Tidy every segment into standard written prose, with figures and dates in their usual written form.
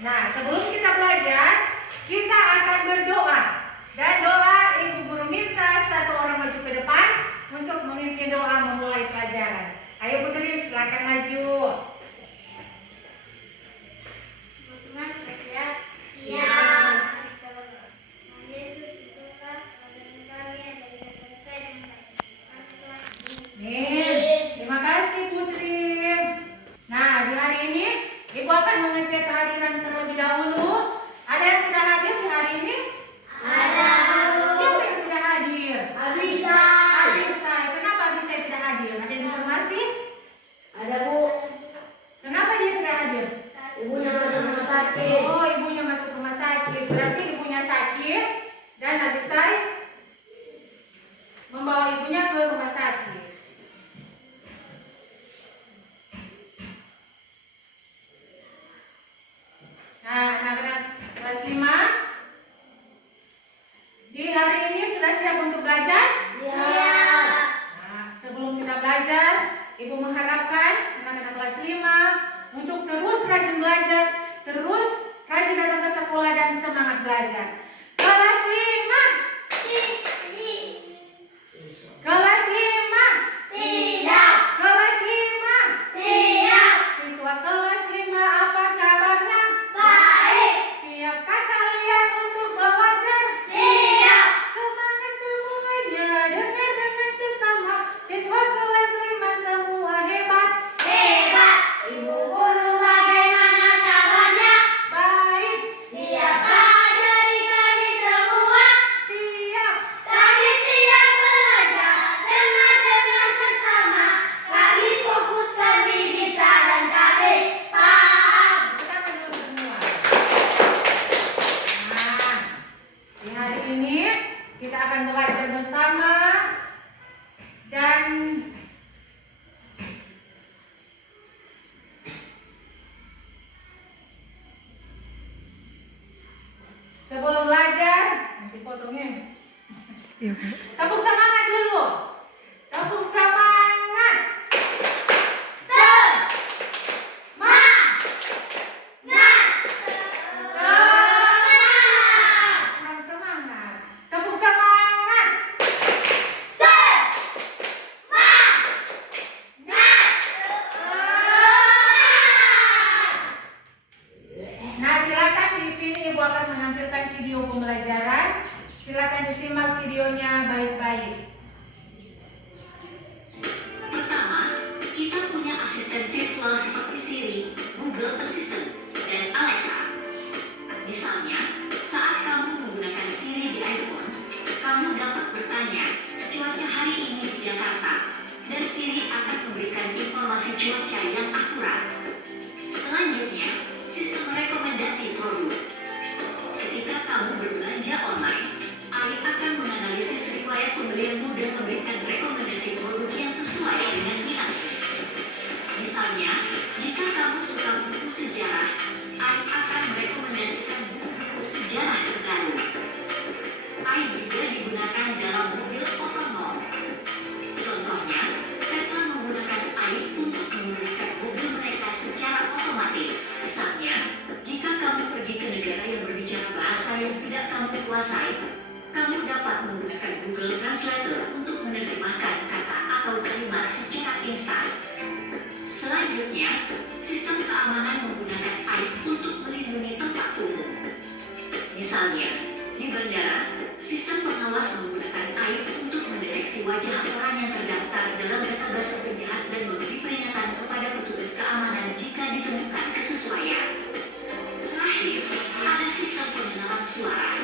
Nah, sebelum kita belajar, kita akan berdoa. Dan doa Ibu Guru minta satu orang maju ke depan untuk memimpin doa memulai pelajaran. Ayo Putri, silakan maju. Teman-teman siap. Siap. Terima kasih Putri. Nah, di hari ini Ibu akan mengecek kehadiran terlebih dahulu. Ada yang tidak hadir di hari ini? Ada. Siapa yang tidak hadir? Abisai. Kenapa Abisai tidak hadir? Ada informasi? Ada Bu. Kenapa dia tidak hadir? Ibunya masuk rumah sakit. Oh, ibunya masuk rumah sakit. Berarti ibunya sakit dan Abisai membawa ibunya ke rumah sakit. Nah, anak-anak kelas 5 di hari ini sudah siap untuk belajar? Siap. Nah, sebelum kita belajar, Ibu mengharapkan anak-anak kelas 5 untuk terus rajin belajar, terus rajin datang ke sekolah dan semangat belajar. Kelas 5. Kelas 5. Siap. Kelas 5. Siap. Siswa kelas 5, apa kabarnya? Baik. Siapkah kalian untuk belajar? Siap. Semangat semuanya, dengar dengan sesama. Siswa kelas 5 semua hebat. Hebat. Ibu Guru bagaimana kabarnya? Baik. Siapkah adik-adik semua? Siap. Kami siap belajar. Dengar sesama. Kami fokus, kami bisa dan kami paham. Pertama dulu semua. Nah, di hari ini kita akan belajar bersama dan sebelum belajar nanti potongnya. Tepuk semangat dulu. Tepuk semangat. Semangat. Kurang semangat. Tepuk semangat. Nah, silakan di sini Ibu akan menampilkan video pembelajaran. Silakan disimak videonya baik-baik. Pertama, kita punya asisten virtual seperti Siri, Google Assistant, dan Alexa. Misalnya, saat kamu menggunakan Siri di iPhone, kamu dapat bertanya, cuaca hari ini di Jakarta, dan Siri akan memberikan informasi cuaca yang akurat. Selanjutnya, sistem rekomendasi produk. Ketika kamu berbelanja online, AI akan menganalisis riwayat pembelianmu dan memberikan rekomendasi produk yang sesuai dengan minat. Misalnya, jika kamu suka buku sejarah, AI akan merekomendasikan buku-buku sejarah terbaru. AI juga digunakan dalam mobil otonom. Contohnya, Tesla menggunakan AI untuk mengemudikan mobil mereka secara otomatis. Misalnya, jika kamu pergi ke negara yang berbicara bahasa yang tidak kamu kuasai, kamu dapat menggunakan Google Translator untuk menerjemahkan kata atau kalimat secara instan. Selanjutnya, sistem keamanan menggunakan AI untuk melindungi tempat umum. Misalnya, di bandara, sistem pengawas menggunakan AI untuk mendeteksi wajah orang yang terdaftar dalam database penjahat dan memberi peringatan kepada petugas keamanan jika ditemukan kesesuaian. Terakhir, ada sistem pengenalan suara.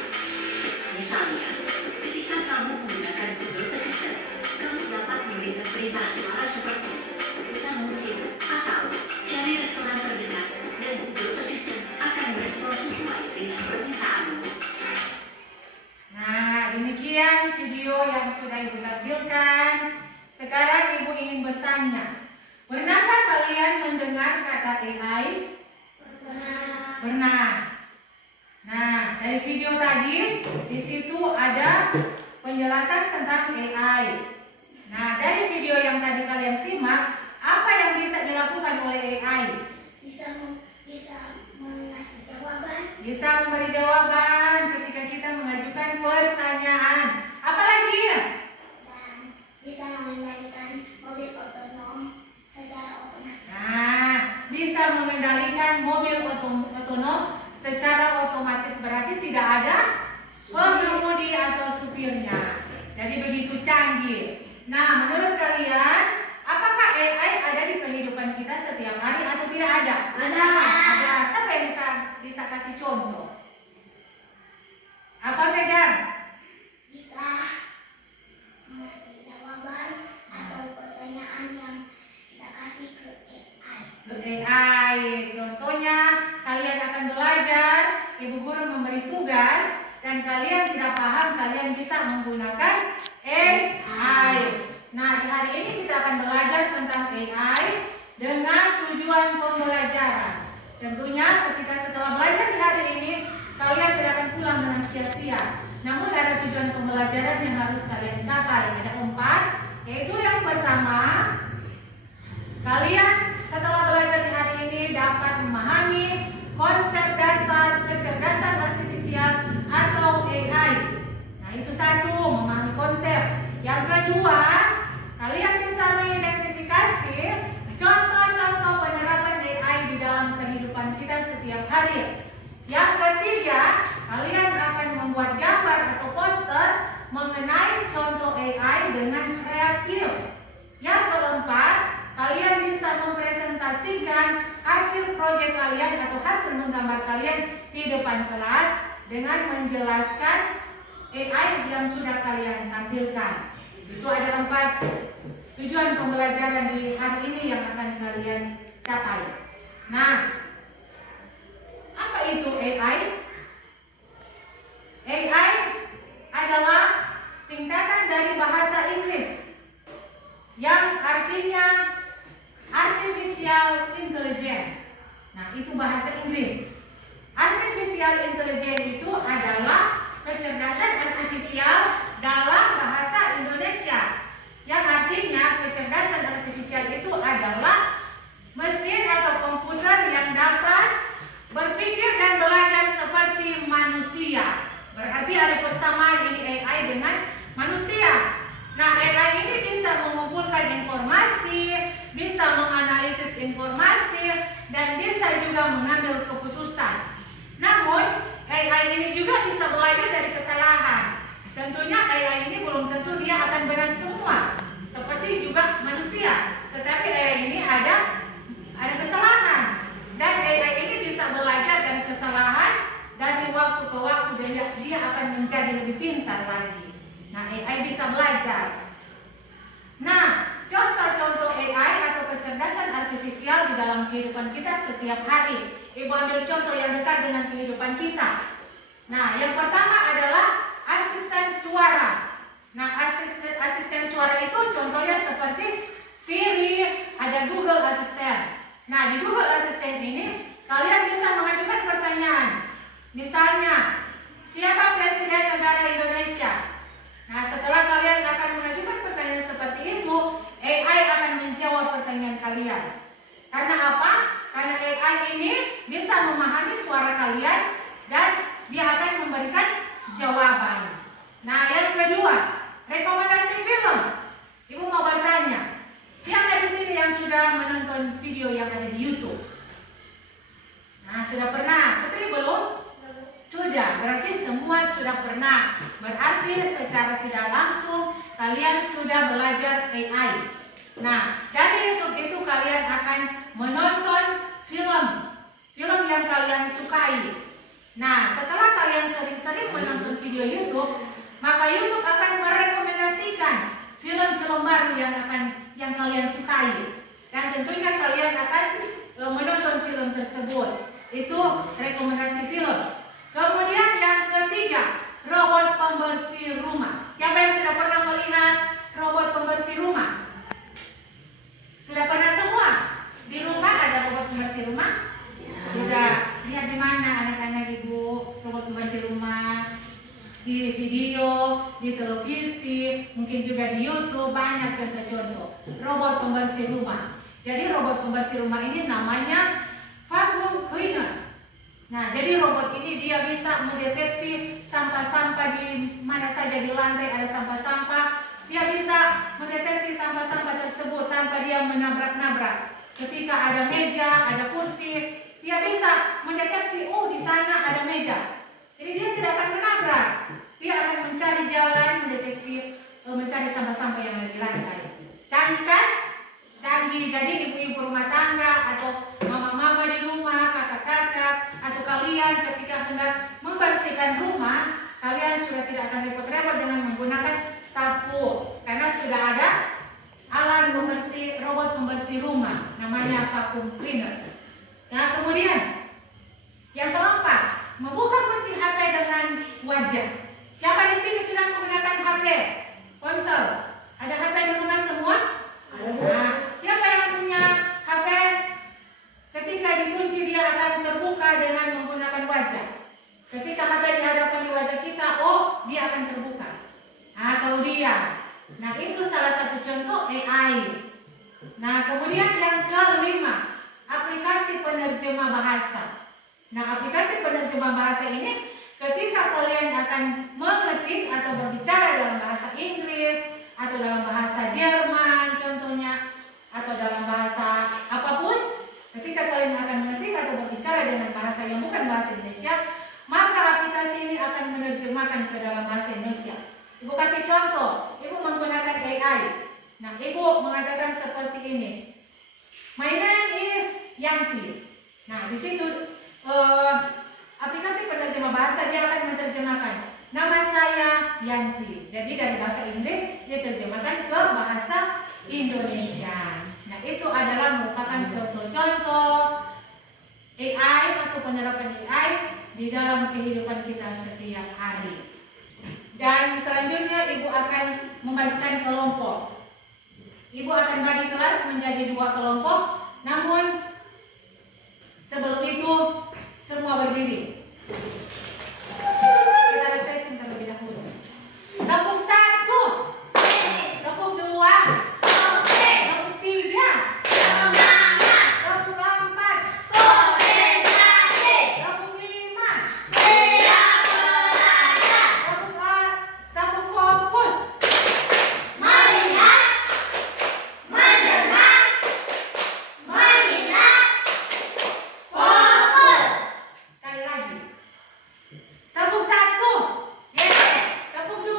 Misalnya, ketika kamu menggunakan Google Assistant, kamu dapat memberikan perintah suara seperti putar musik atau cari restoran terdekat, dan Google Assistant akan merespon sesuai dengan permintaanmu. Nah, demikian video yang sudah Ibu tampilkan. Sekarang Ibu ingin bertanya, pernahkah kalian mendengar kata AI? Pernah. Nah, dari video tadi, di situ ada penjelasan tentang AI. Nah, dari video yang tadi kalian simak, apa yang bisa dilakukan oleh AI? Bisa mengasih jawab. Bisa memberi jawaban ketika kita mengajukan pertanyaan. Apalagi? Dan bisa mengendalikan mobil otonom secara otomatis. Nah, bisa mengendalikan mobil otonom secara otomatis, berarti tidak ada pengemudi atau supirnya. Jadi begitu canggih. Nah, menurut kalian, apakah AI ada di kehidupan kita setiap hari atau tidak ada? Ada. Ada. Siapa yang bisa kasih contoh? Apa, Megan? Bisa mengasih jawaban atau pertanyaan yang kita kasih ke AI. AI. Contohnya, kalian akan belajar, ibu guru memberi tugas, dan kalian tidak paham, kalian bisa menggunakan AI. Nah, di hari ini kita akan belajar tentang AI dengan tujuan pembelajaran. Tentunya ketika setelah belajar di hari ini, kalian tidak akan pulang dengan sia-sia. Namun ada tujuan pembelajaran yang harus kalian capai. Ada 4, yaitu yang pertama, kalian setelah belajar di hari ini dapat memahami konsep dasar kecerdasan artifisial atau AI. Nah, itu satu, memahami konsep. Yang kedua, kalian bisa mengidentifikasi contoh-contoh penerapan AI di dalam kehidupan kita setiap hari. Yang ketiga, kalian akan membuat gambar atau poster mengenai contoh AI dengan kreatif. Yang keempat, kalian bisa mempresentasikan hasil proyek kalian atau hasil menggambar kalian di depan kelas dengan menjelaskan AI yang sudah kalian tampilkan. Itu ada 4 tujuan pembelajaran di hari ini yang akan kalian capai. Nah, apa itu AI? AI adalah singkatan dari bahasa Inggris yang artinya Artificial Intelligence. Nah, itu bahasa Inggris. Artificial Intelligence itu adalah kecerdasan artifisial dalam bahasa Indonesia. Yang artinya kecerdasan artifisial itu adalah mesin atau komputer yang dapat berpikir dan belajar seperti manusia. Berarti ada persamaan ini AI dengan manusia. Nah, AI ini bisa mengumpulkan informasi, bisa menganalisis informasi, dan bisa juga mengambil keputusan. Namun, AI ini juga bisa belajar dari kesalahan. Tentunya AI ini belum tentu dia akan benar semua, seperti juga manusia. Tetapi AI ini ada kesalahan. Dan AI ini bisa belajar dari kesalahan dari waktu ke waktu, dan dia akan menjadi lebih pintar lagi. Nah, AI bisa belajar. Nah, contoh-contoh AI atau kecerdasan artifisial di dalam kehidupan kita setiap hari. Ibu ambil contoh yang dekat dengan kehidupan kita. Nah, yang pertama adalah asisten suara. Nah, asisten suara itu contohnya seperti Siri, ada Google Assistant. Nah, di Google Assistant ini kalian bisa mengajukan pertanyaan. Misalnya, siapa presiden negara Indonesia? Nah, setelah kalian akan mengajukan pertanyaan seperti itu, AI akan menjawab pertanyaan kalian. Karena apa? Karena AI ini bisa memahami suara kalian dan dia akan memberikan jawaban. Nah, yang kedua, rekomendasi film. Ibu mau bertanya, siapa di sini yang sudah menonton video yang ada di YouTube? Nah, sudah pernah? Putri belum? Sudah, berarti semua sudah pernah. Berarti secara tidak langsung kalian sudah belajar AI. Nah, dari YouTube itu kalian akan menonton film yang kalian sukai. Nah, setelah kalian sering-sering menonton video YouTube, maka YouTube akan merekomendasikan film-film baru yang kalian sukai. Dan tentunya kalian akan menonton film tersebut. Itu rekomendasi film. Kemudian yang ketiga, robot pembersih rumah. Siapa yang sudah pernah melihat robot pembersih rumah? Sudah pernah semua? Di rumah ada robot pembersih rumah? Sudah. Lihat di mana anak-anak ibu robot pembersih rumah? Di video, di televisi, mungkin juga di YouTube, banyak contoh-contoh robot pembersih rumah. Jadi robot pembersih rumah ini namanya vacuum cleaner. Nah, jadi robot ini dia bisa mendeteksi sampah-sampah di mana saja di lantai ada sampah-sampah. Dia bisa mendeteksi sampah-sampah tersebut tanpa dia menabrak-nabrak. Ketika ada meja, ada kursi, dia bisa mendeteksi, oh di sana ada meja. Jadi dia tidak akan menabrak. Dia akan mencari jalan, mendeteksi, mencari sampah-sampah yang ada di lantai. Canggih kan? Canggih. Jadi ibu-ibu rumah tangga atau mama-mama di rumah, kakak-kakak, atau kalian ketika hendak membersihkan rumah, kalian sudah tidak akan repot-repot dengan menggunakan sapu, karena sudah ada alat pembersih, robot pembersih rumah, namanya vacuum cleaner. Nah, kemudian yang keempat, membuka kunci HP dengan wajah. Siapa di sini sudah menggunakan HP? Ponsel. Ada HP di rumah semua? Nah, siapa yang punya HP? Ketika dikunci dia akan terbuka dengan menggunakan wajah. Ketika HP dihadapkan di wajah kita, oh dia akan terbuka. Nah, kalau dia. Nah, itu salah satu contoh AI. Nah, kemudian yang kelima, aplikasi penerjemah bahasa. Nah, aplikasi penerjemah bahasa ini ketika kalian akan mengetik atau berbicara dalam bahasa Inggris atau dalam bahasa Jerman contohnya, atau dalam bahasa apapun, ketika kalian akan mengetik atau berbicara dengan bahasa yang bukan bahasa Indonesia, maka aplikasi ini akan menerjemahkan ke dalam bahasa Indonesia. Ibu kasih contoh, ibu menggunakan AI. Nah, ibu mengatakan seperti ini. My name is Yanti. Nah, di situ aplikasi penerjemah bahasa dia akan menerjemahkan nama saya Yanti. Jadi dari bahasa Inggris diterjemahkan ke bahasa Indonesia. Nah, itu adalah merupakan contoh-contoh AI atau penerapan AI di dalam kehidupan kita setiap hari. Dan selanjutnya ibu akan membagikan kelompok. Ibu akan bagi kelas menjadi 2 kelompok, namun sebelum itu semua berdiri. Kita refreshing terlebih dahulu. Tepuk 1, tepuk 2, tepuk 3, tepuk 4, tepuk 5, tepuk fokus. Sekali lagi. Tepuk 1, yes. Tepuk 2,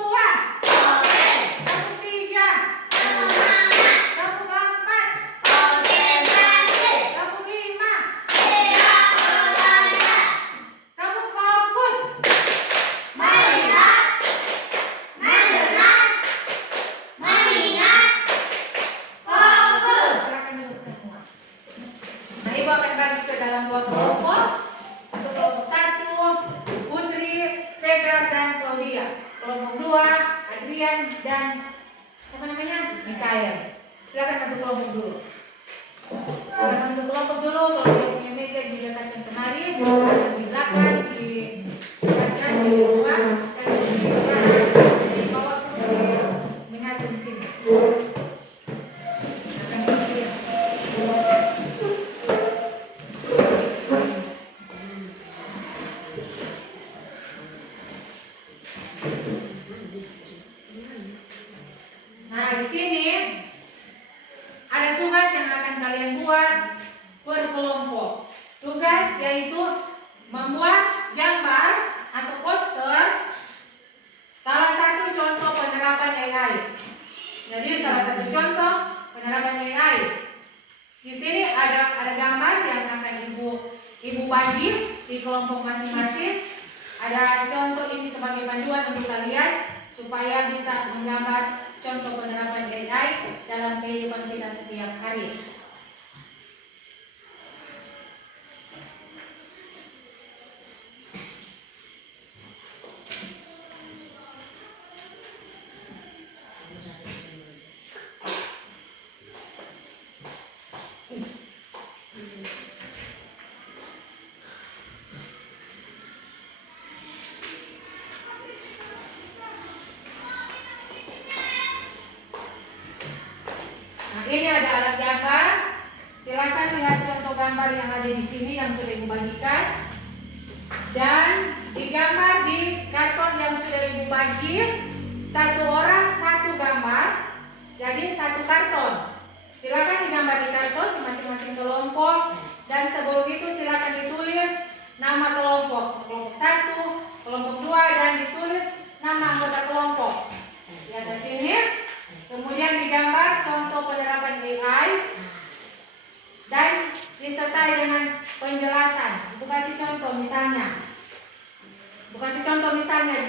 tepuk 3, tepuk 4, tepuk 5, tepuk fokus. Silakan duduk semua. Nah, ibu akan bagi ke dalam 2 kelompok. Untuk kelompok 1, Putri, Vega, dan Claudia. Kelompok 2, Adrian dan apa namanya? Mikael. Silakan untuk kelompok dulu. Silakan untuk kelompok dulu. Kalau dia punya meja didekatkan kemari, dan di belakang didekatkan di depan dan di bawah kursi menyatu di sini. Silakan berdiri. Nah, di sini ada tugas yang akan kalian buat per kelompok. Tugas yaitu membuat gambar atau poster salah satu contoh penerapan AI. Jadi salah satu contoh penerapan AI. Di sini ada gambar yang akan ibu bagi di kelompok masing-masing. Ada contoh ini sebagai panduan untuk kalian supaya bisa menggambar contoh penerapan AI dalam kehidupan kita setiap hari. Nah, ini ada alat gambar. Silakan lihat contoh gambar yang ada di sini yang sudah ibu bagikan. dan digambar di karton yang sudah Ibu bagi. Satu orang satu gambar, jadi satu karton. Silakan digambar di karton di masing-masing kelompok, dan sebelum itu silakan ditulis nama kelompok 1, kelompok 2, dan ditulis nama anggota kelompok di atas sini. Kemudian digambar contoh penerapan AI dan disertai dengan penjelasan. Ibu kasih contoh misalnya.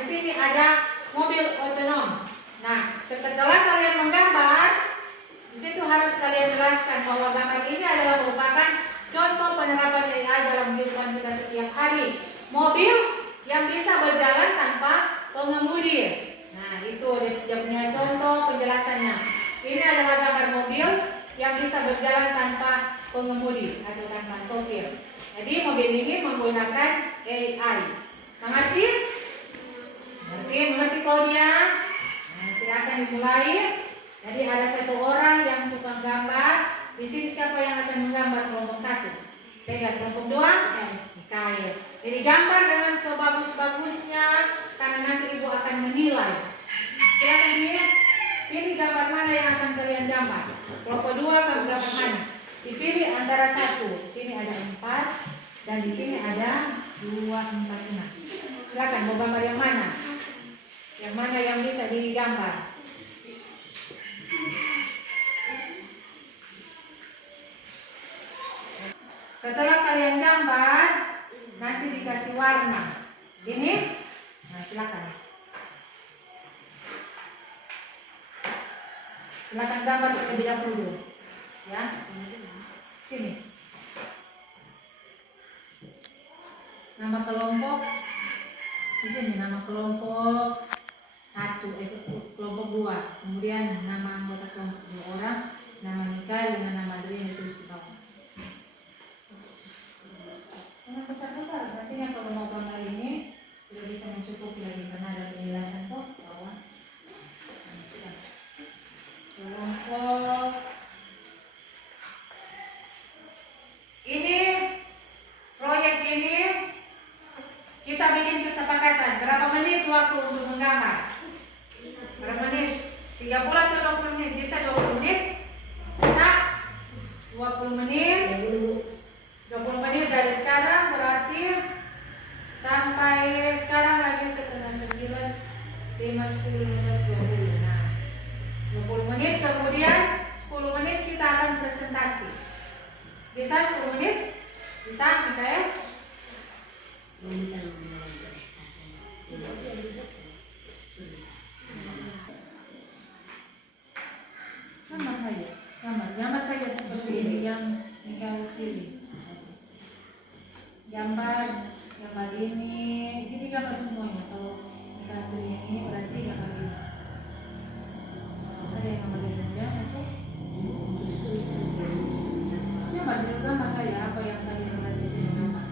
Di sini ada mobil otonom. Nah, setelah kalian menggambar, di situ harus kalian jelaskan bahwa gambar ini adalah merupakan contoh penerapan AI dalam kehidupan kita setiap hari. Mobil yang bisa berjalan tanpa pengemudi. Nah, itu dia punya contoh penjelasannya. Ini adalah gambar mobil yang bisa berjalan tanpa pengemudi atau tanpa sopir. Jadi mobil ini menggunakan AI. Mengerti? Mengerti Claudia? Nah, silakan dimulai. Jadi ada satu orang yang tukang gambar. Di sini siapa yang akan menggambar kelompok 1? Pegang kelompok 2, Mikael. Jadi gambar dengan sebagus-bagusnya karena nanti Ibu akan menilai. Silakan dilihat. Pilih gambar mana yang akan kalian gambar. Kelompok 2 kamu gambar mana? Dipilih antara 1. Di sini ada 4 dan di sini ada 2, 4, 5. Silakan mau gambar yang mana? Yang mana yang bisa digambar? Setelah kalian gambar, nanti dikasih warna. Ini, nah silakan. Silakan gambar terlebih dahulu, ya. Sini. Nama kelompok. Itu nih nama kelompok 1, kelompok 2. Kemudian nama anggota kelompok 2 orang, nama Mikael dengan nama Adrian yang ditulis di bawah. Dengan besar-besar, artinya kalau mau gambar ini sudah bisa mencukupi lagi karena ada penjelasan kok bawah. Kelompok ini, proyek ini kita bikin kesepakatan berapa menit waktu untuk menggambar. Berapa menit? 30 atau 20 menit? Bisa 20 menit? Bisa 20 menit. 20 menit dari sekarang berarti sampai sekarang lagi setengah 9, 5, 10, 15, 20. Nah, 20 menit, kemudian 10 menit kita akan presentasi. Bisa 10 menit? Bisa, Mikael? Gambar saja seperti ini yang Mikael pilih. Gambar ini gambar semuanya. Kalau Mikael pilih yang ini berarti gambar ini. Ada yang gambar ini ya, itu. Gambar saja apa yang kalian lihat di sini gambar.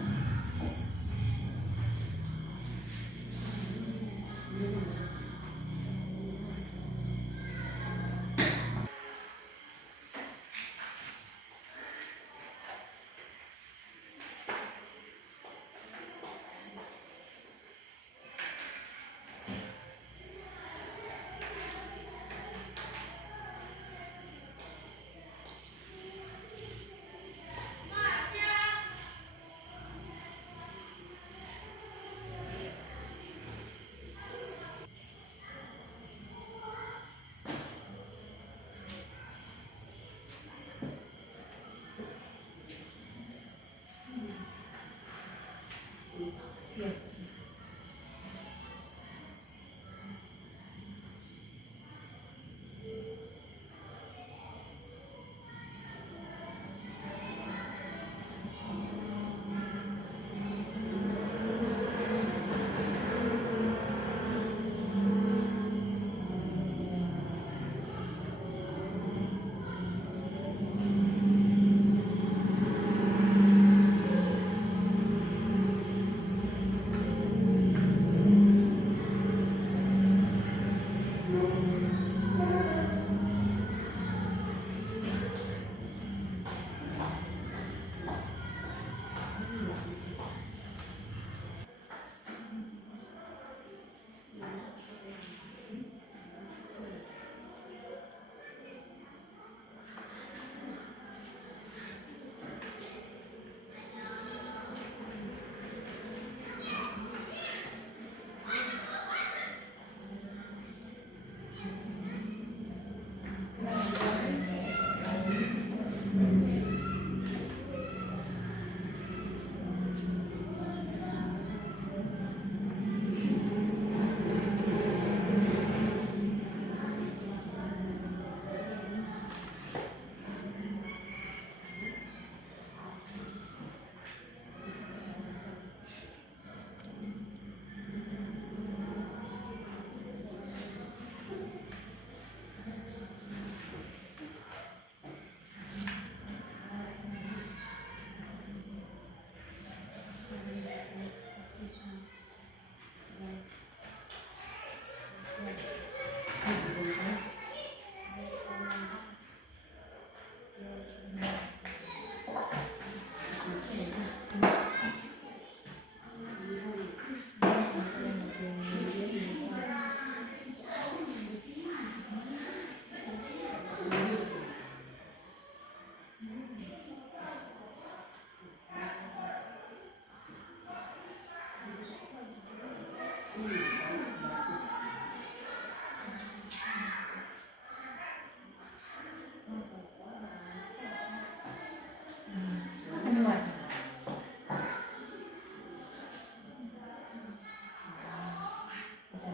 Ya.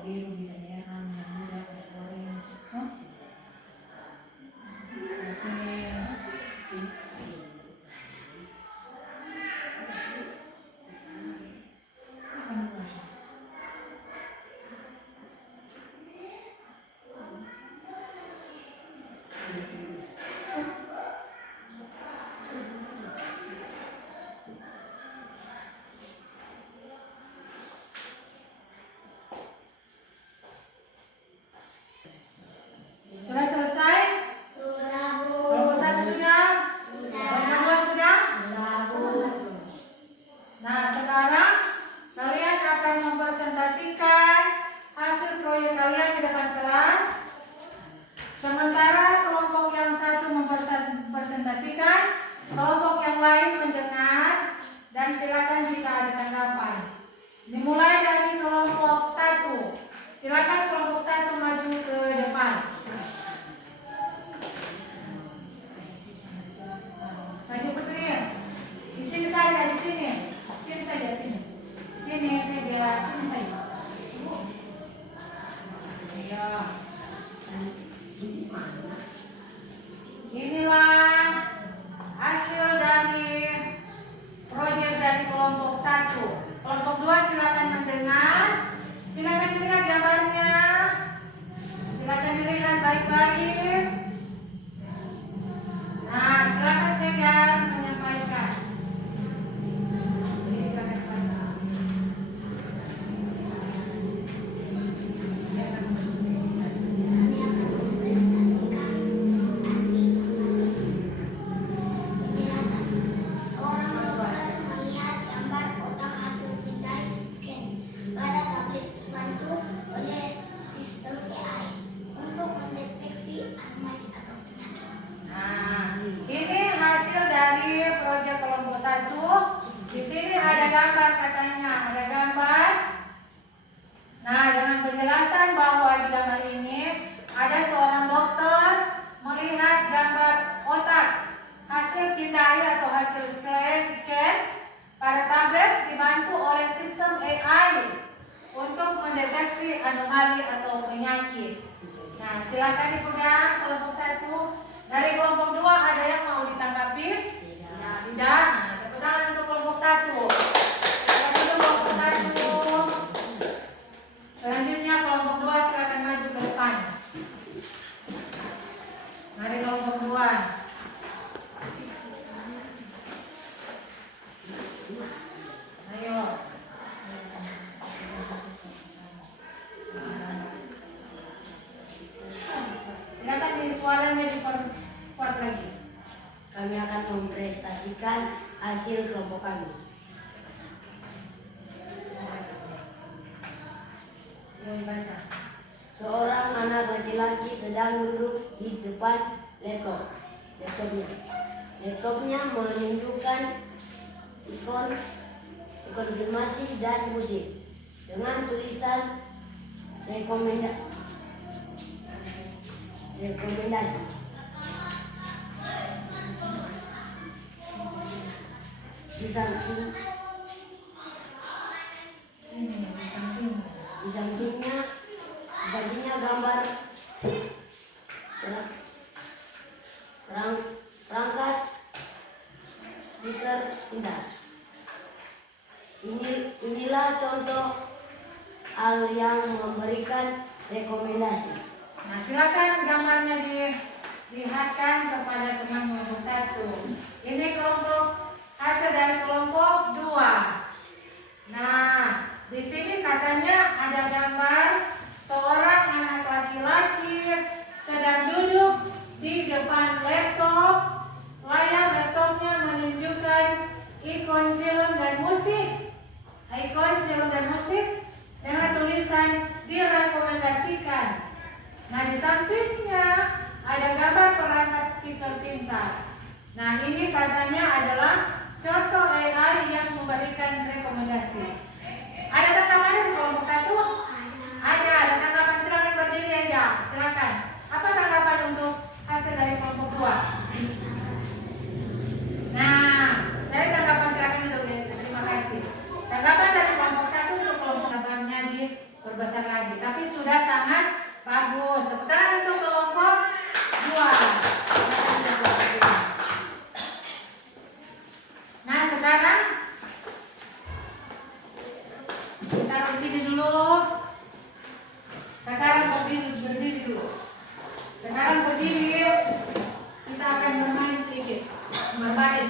biru, bisa merah, minyak muda, minyak goreng, Hah? Sudah selesai? Sudah, Bu. Kelompok 1 sudah? Kelompok 2 sudah? Sudah, Bu. Nah, sekarang kalian akan mempresentasikan hasil proyek kalian di depan kelas. Sementara kelompok yang satu mempresentasikan, kelompok yang lain mendengar, dan silakan jika ada tanggapan. Dimulai dari kelompok 1. Silakan kelompok 1 maju ke depan. Maju Putri. Di sini saja, di sini. Sini saja, sini. Sini, Tega. Sini saja. Ayo. Inilah hasil dari proyek dari kelompok 1. Kelompok 2 silakan mendengar. Silakan dilihat gambarnya. Silakan dilihat baik-baik. Nah, silakan pegang menyampaikan. Jadi silakan baca. Kami akan mempresentasikan arti penjelasan. Seorang dokter melihat gambar kotak hasil pindai scan pada tablet dibantu oleh sistem AI untuk mendeteksi anomali atau penyakit. Nah, ini hasil dari proyek kelompok 1. Di sini ada gambar katanya, ada gambar. Nah, dengan penjelasan bahwa di gambar ini ada seorang dokter melihat gambar otak hasil pindai atau hasil scan pada tablet dibantu oleh sistem AI untuk mendeteksi anomali atau penyakit. Nah, silakan dipegang kelompok 1. Dari kelompok 2 ada yang mau ditanggapi? Tidak. Nah, tepuk tangan untuk kelompok 1. Untuk kelompok 1. Selanjutnya kelompok 2 silakan maju ke depan. Mari kelompok 2. Ayo. Silakan di suaranya diperkuat lagi. Kami akan mempresentasikan hasil kelompok kami. Yuk dibaca. Seorang anak laki-laki sedang duduk di depan laptopnya. Laptopnya menunjukkan ikon konfirmasi dan musik dengan tulisan rekomendasi. Di sampingnya gambar perangkat speaker indah. Inilah contoh hal yang memberikan rekomendasi. Nah, silakan gambarnya dilihatkan kepada teman kelompok 1. Ini kelompok hasil dari kelompok 2. Nah, di sini katanya ada gambar seorang anak laki-laki sedang duduk di depan laptop. Layar laptopnya menunjukkan ikon film dan musik. Ikon film dan musik dengan tulisan direkomendasikan. Nah, di sampingnya ada gambar perangkat speaker pintar. Nah, ini katanya adalah contoh AI yang memberikan rekomendasi. Ada tanggapan di kelompok 1? Ada tanggapan. Silakan berdiri ya. Silakan. Apa tanggapan untuk hasil dari kelompok 2? Nah, dari tanggapan silakan duduk ya. Terima kasih. Tanggapan dari kelompok 1 untuk kelompok gambarnya perbesar lagi. Tapi sudah sangat bagus. Tepuk tangan untuk kelompok 2. Nah, sekarang kita di sini dulu. Sekarang berdiri dulu. Sekarang berdiri. Kita akan bermain sedikit. Berbaris.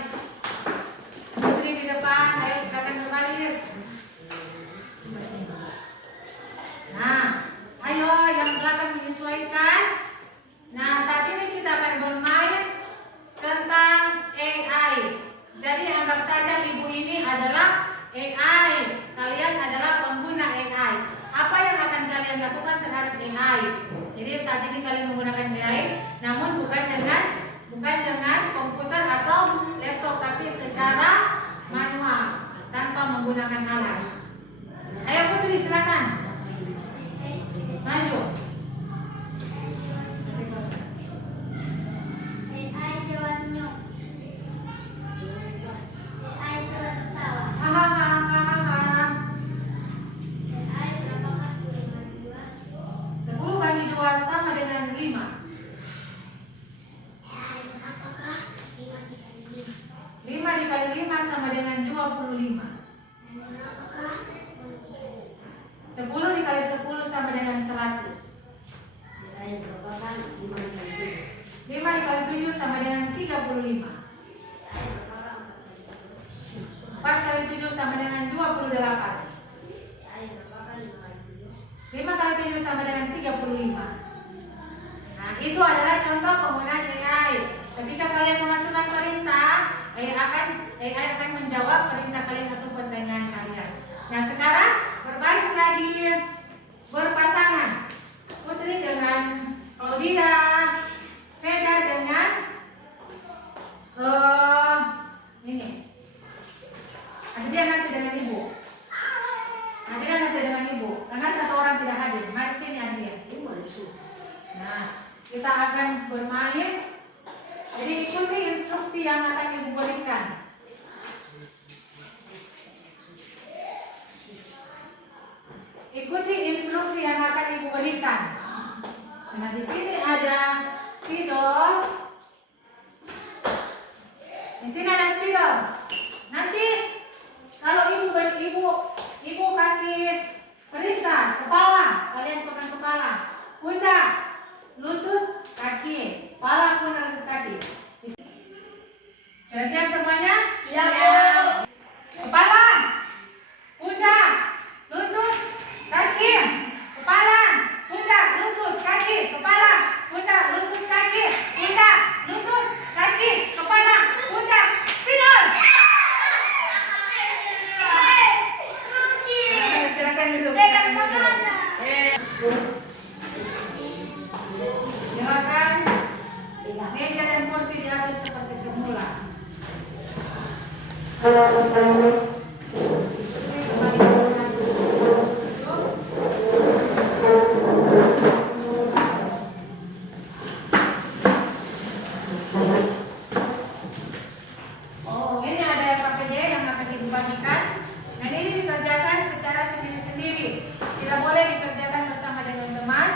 Putri di depan, ayo silakan berbaris. Nah, ayo yang belakang menyesuaikan. Nah, saat ini kita akan bermain tentang AI. Jadi anggap saja ibu ini adalah AI. Kalian adalah pengguna AI. Apa yang akan kalian lakukan terhadap AI? Jadi saat ini kalian menggunakan AI, namun bukan dengan komputer atau laptop, tapi secara manual tanpa menggunakan alat. Ayo Putri, silakan. Maju. AI Jawa senyum. AI Jawa tertawa. Hahaha. AI berapakah 10 bagi 2? 10 bagi 2 sama dengan 5. AI berapakah 5 dikali 5? 5 dikali 5 sama dengan 25. Dan berapakah 10 dikali 10? 10 dikali 10 sama dengan 100. Nilai berapakah 5 dikali 7? 5 dikali 7 sama dengan 35. AI berapakah 4 kali 7 sama dengan 28. AI berapakah 5 kali 7? 5 kali 7 sama dengan 35. Nah, itu adalah contoh penggunaan AI. Ketika kalian memasukkan perintah, AI akan menjawab perintah kalian atau pertanyaan kalian. Nah, sekarang berbaris lagi, berpasangan. Putri dengan Claudia, Veda dengan ini. Adrian nanti dengan ibu. Adrian nanti dengan ibu. Karena satu orang tidak hadir. Mari sini Adrian. Nah, kita akan bermain. Jadi ikuti instruksi yang akan ibu berikan. Ikuti instruksi yang akan ibu berikan. Nah, di sini ada spidol. Di sini ada spidol. Nanti kalau ibu kasih perintah kepala, kalian pegang kepala, pundak, lutut, kaki, kepala, pundak, lutut, kaki. Sudah siap semuanya? Siap. Kepala, pundak, lutut, kaki, kepala, pundak, lutut, kaki, kepala, pundak, lutut, kaki, pundak, lutut, kaki, kepala, pundak, spidol. Silakan duduk. Silakan meja dan kursi diatur seperti semula. Ini kembali menggunakan duduk. Oh, ini ada KPJ yang akan dibagikan. Dan ini dikerjakan secara sendiri-sendiri. Tidak boleh dikerjakan bersama dengan teman.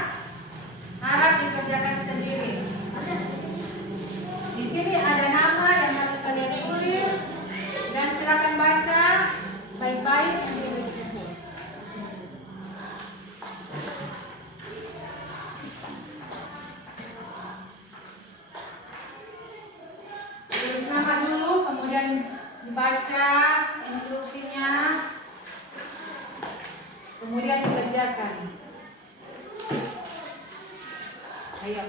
Harap dikerjakan sendiri. Di sini ada nama yang harus kalian tulis dan silakan baca baik-baik. Tulis nama dulu, kemudian dibaca instruksinya, kemudian dikerjakan. Ayo.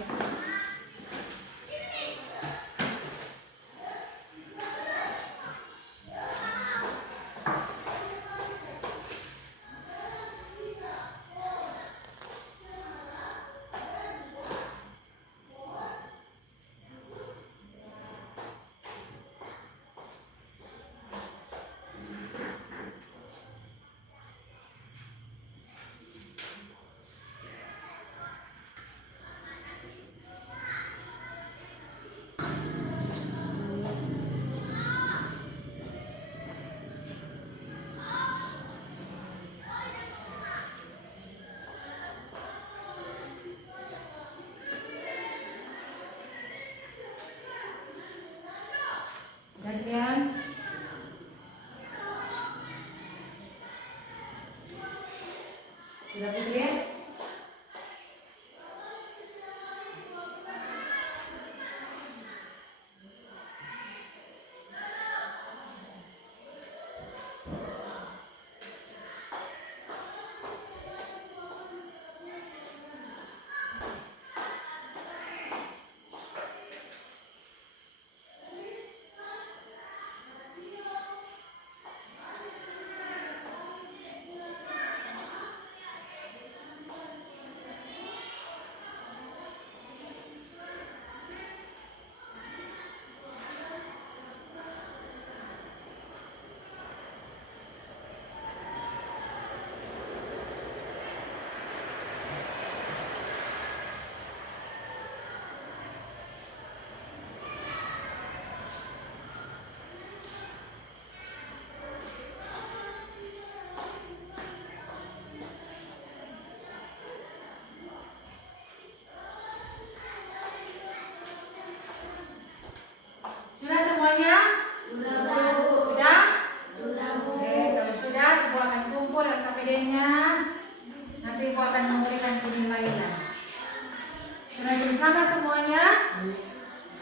Tulis nama semuanya.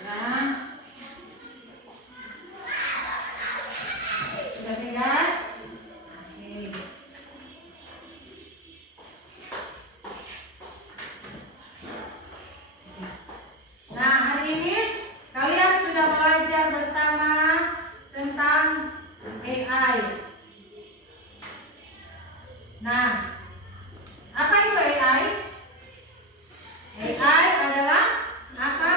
Ya. Sudah pegang? Oke. Nah, hari ini kalian sudah belajar bersama tentang AI. Nah, apa itu AI? AI adalah apa?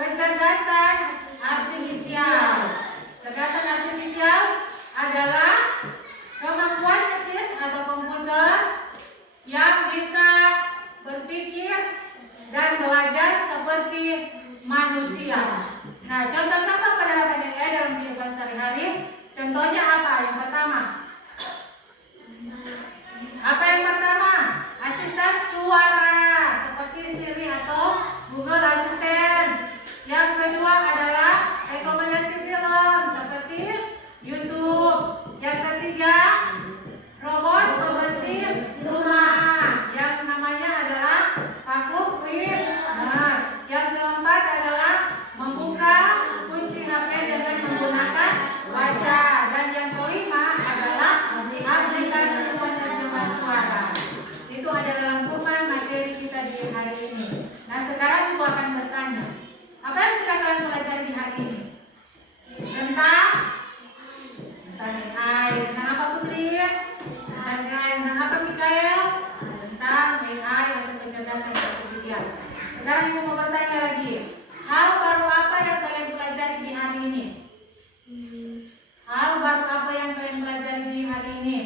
Kecerdasan artifisial. Kecerdasan artifisial adalah kemampuan mesin atau komputer yang bisa berpikir dan belajar seperti manusia. Nah, contoh-contoh penerapan AI dalam kehidupan sehari-hari, contohnya apa? Yang pertama, apa yang pertama? Asisten suara seperti Siri atau Google Assistant. Yang kedua adalah rekomendasi film seperti YouTube. Yang ketiga, robot pembersih rumah yang namanya adalah vacuum cleaner. Yang keempat adalah membuka kunci HP dengan menggunakan baca. Dan yang kelima adalah aplikasi penerjemah suara. Itu adalah rangkuman materi kita di hari ini. Nah, sekarang Ibu akan bertanya, apa yang sudah kalian pelajari di hari ini? Tentang AI. Tentang apa, Putri? Tentang AI. Tentang apa, Mikael? Tentang AI atau kecerdasan artifisial. Sekarang Ibu mau bertanya lagi, hal baru apa yang kalian pelajari di hari ini? Hal baru apa yang kalian pelajari di hari ini?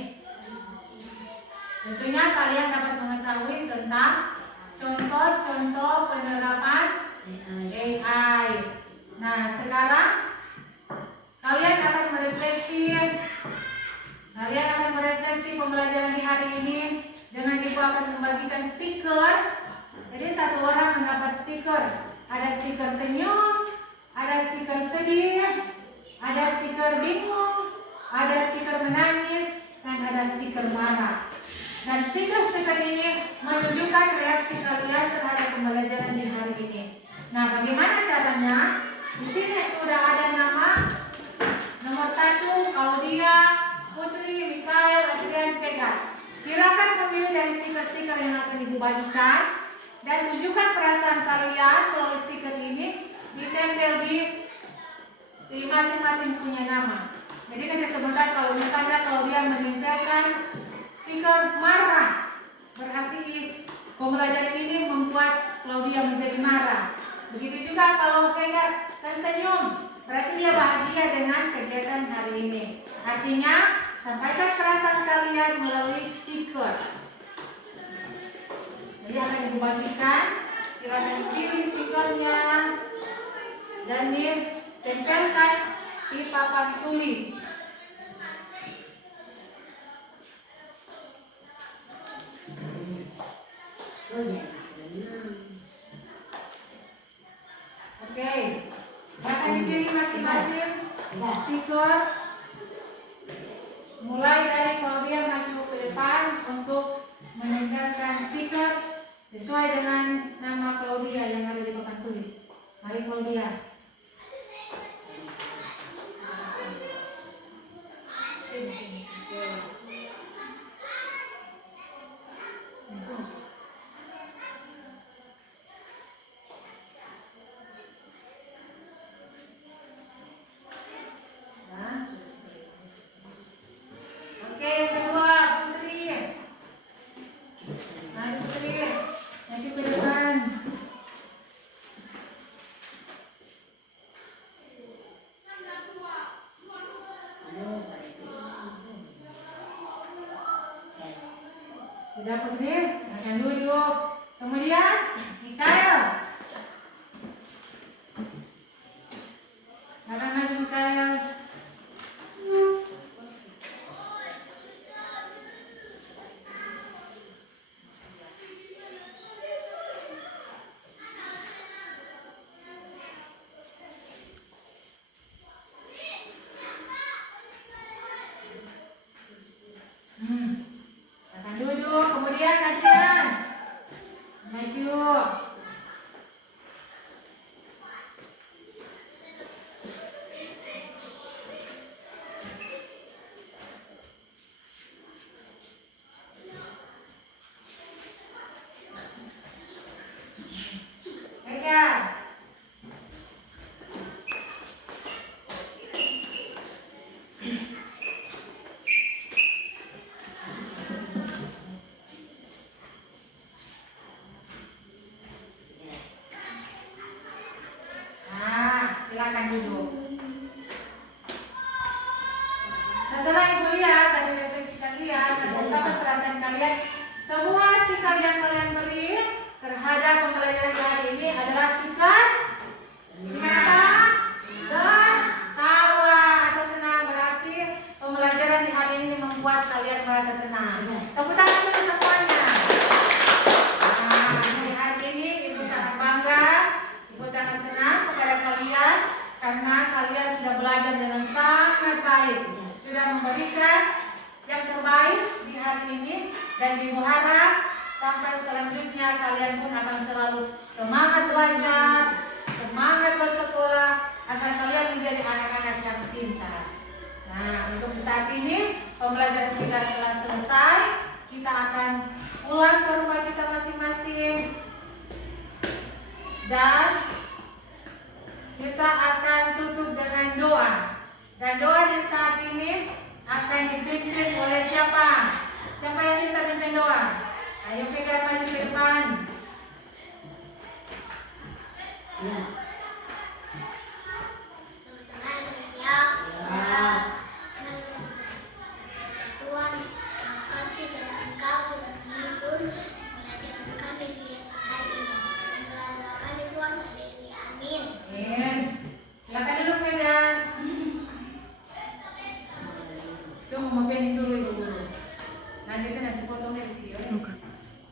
Tentunya kalian dapat mengetahui tentang contoh-contoh penerapan AI. Nah, sekarang kalian akan merefleksi pembelajaran di hari ini dengan Ibu akan membagikan stiker. Jadi satu orang mendapat stiker. Ada stiker senyum, ada stiker sedih, ada stiker bingung, ada stiker menangis, dan ada stiker marah. Dan stiker-stiker ini menunjukkan reaksi kalian terhadap pembelajaran di hari ini. Nah, bagaimana caranya? Di sini sudah ada nama nomor 1, Claudia, Putri, Mikael, Adrian, Vega. Silakan memilih dari stiker-stiker yang akan Ibu bagikan dan tunjukkan perasaan kalian melalui stiker ini ditempel di masing-masing punya nama. Jadi nanti sebentar kalau misalnya Claudia menempelkan stiker marah, berarti pembelajaran ini membuat Claudia menjadi marah. Begitu juga kalau Vega tersenyum, berarti dia bahagia dengan kegiatan hari ini. Artinya, sampaikan perasaan kalian melalui stiker. Jadi akan dibagikan, silakan pilih stikernya dan ditempelkan di papan tulis. Oke, akan dipilih masing-masing stiker. Mulai dari Claudia maju ke depan untuk menempelkan stiker sesuai dengan nama Claudia yang ada di papan tulis. Mari Claudia. Oke, yang kedua Putri. Mari Putri, maju ke depan. Sudah Putri, akan duduk. Kemudian Mikael. Akan maju Mikael. Akan duduk. Kemudian Adrian. Maju. pada pembelajaran hari ini adalah sikat apa? Tertawa atau senang. Berarti pembelajaran di hari ini membuat kalian merasa senang. Tepuk tangan dulu semuanya. Nah, di hari ini Ibu sangat bangga, Ibu sangat senang kepada kalian karena kalian sudah belajar dengan sangat baik, sudah memberikan yang terbaik di hari ini, dan Ibu harap sampai selanjutnya kalian pun akan selalu semangat belajar, semangat bersekolah, agar kalian menjadi anak-anak yang pintar. Nah, untuk saat ini pembelajaran kita telah selesai. Kita akan pulang ke rumah kita masing-masing dan kita akan tutup dengan doa. Dan doa di saat ini akan dipimpin oleh siapa? Siapa yang bisa pimpin doa? Ayo pegang maju ke depan. Ya. Teman-teman sudah siap? Siap. Tuhan, terima kasih karena Engkau sudah menuntun pelajaran kami di hari ini. Dan dalam doa kami Tuhan, haleluya, amin. Amin. Silakan duduk pegang. Tunggu mau pending dulu Ibu dulu. Nanti potong dari video ya.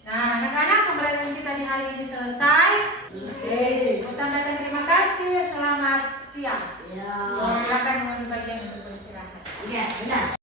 Nah, anak-anak pembelajaran kita di hari ini selesai. Oke, saya sampaikan terima kasih. Selamat siang. Ya. Silakan mengambil bagian untuk beristirahat. Iya, benar.